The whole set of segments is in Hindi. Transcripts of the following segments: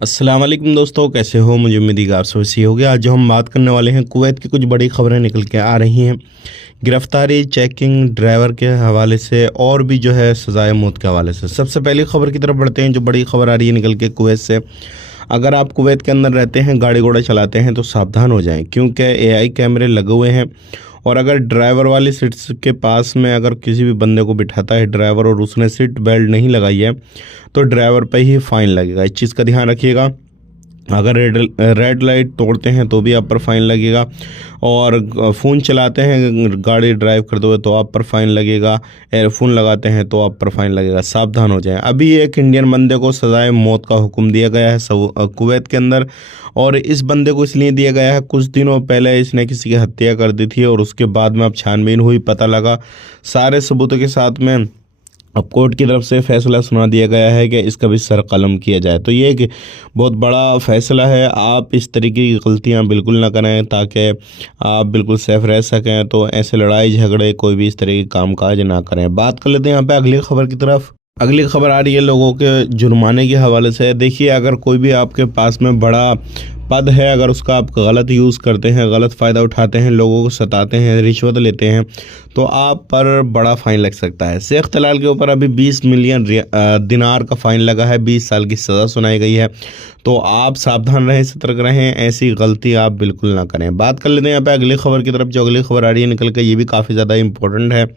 अस्सलाम वालेकुम दोस्तों, कैसे हो? मुझे उम्मीद है कि आप सब सही हो गया। आज जो हम बात करने वाले हैं, कुवैत की कुछ बड़ी खबरें निकल के आ रही हैं। गिरफ्तारी, चेकिंग, ड्राइवर के हवाले से और भी जो है सज़ाए मौत के हवाले से। सबसे पहली खबर की तरफ बढ़ते हैं, जो बड़ी खबर आ रही है निकल के कुवैत से। अगर आप कुवैत के अंदर रहते हैं, गाड़ी घोड़ा चलाते हैं तो सावधान हो जाएं, क्योंकि एआई कैमरे लगे हुए हैं। और अगर ड्राइवर वाली सीट्स के पास में अगर किसी भी बंदे को बिठाता है ड्राइवर और उसने सीट बेल्ट नहीं लगाई है, तो ड्राइवर पे ही फ़ाइन लगेगा। इस चीज़ का ध्यान रखिएगा। अगर रेड लाइट तोड़ते हैं तो भी आप पर फ़ाइन लगेगा। और फ़ोन चलाते हैं, गाड़ी ड्राइव करते हुए, तो आप पर फ़ाइन लगेगा। एयरफोन लगाते हैं तो आप पर फ़ाइन लगेगा। सावधान हो जाएं। अभी एक इंडियन बंदे को सज़ाए मौत का हुक्म दिया गया है कुवैत के अंदर। और इस बंदे को इसलिए दिया गया है, कुछ दिनों पहले इसने किसी की हत्या कर दी थी और उसके बाद में अब छानबीन हुई, पता लगा सारे सबूतों के साथ में अब कोर्ट की तरफ से फैसला सुना दिया गया है कि इसका भी सर कलम किया जाए। तो ये एक बहुत बड़ा फैसला है। आप इस तरीके की गलतियां बिल्कुल ना करें, ताकि आप बिल्कुल सेफ रह सकें। तो ऐसे लड़ाई झगड़े कोई भी इस तरह के काम काज ना करें। बात कर लेते हैं यहाँ पे अगली खबर की तरफ। अगली खबर आ रही है लोगों के जुर्माने के हवाले से। देखिए, अगर कोई भी आपके पास में बड़ा पद है, अगर उसका आप गलत यूज़ करते हैं, गलत फ़ायदा उठाते हैं, लोगों को सताते हैं, रिश्वत लेते हैं, तो आप पर बड़ा फ़ाइन लग सकता है। शेख तलाल के ऊपर अभी 20 मिलियन दिनार का फ़ाइन लगा है, 20 साल की सज़ा सुनाई गई है। तो आप सावधान रहें, सतर्क रहें, ऐसी गलती आप बिल्कुल ना करें। बात कर लेते हैं यहाँ पे अगली खबर की तरफ। जो अगली खबर आ रही है निकल के, ये भी काफ़ी ज़्यादा इंपॉर्टेंट है।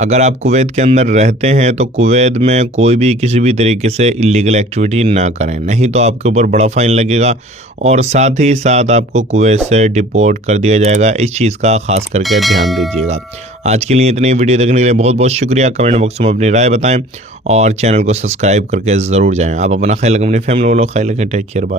अगर आप कुवैत के अंदर रहते हैं तो कुवैत में कोई भी किसी भी तरीके से इलीगल एक्टिविटी ना करें, नहीं तो आपके ऊपर बड़ा फ़ाइन लगेगा और साथ ही साथ आपको कुवैत से डिपोर्ट कर दिया जाएगा। इस चीज़ का खास करके ध्यान दीजिएगा। आज के लिए इतनी वीडियो देखने के लिए बहुत बहुत शुक्रिया। कमेंट बॉक्स में अपनी राय बताएं और चैनल को सब्सक्राइब करके ज़रूर जाएँ। आप अपना ख्याल रखें, अपनी फैमिली वालों का ख्याल रखें। Take care, bye.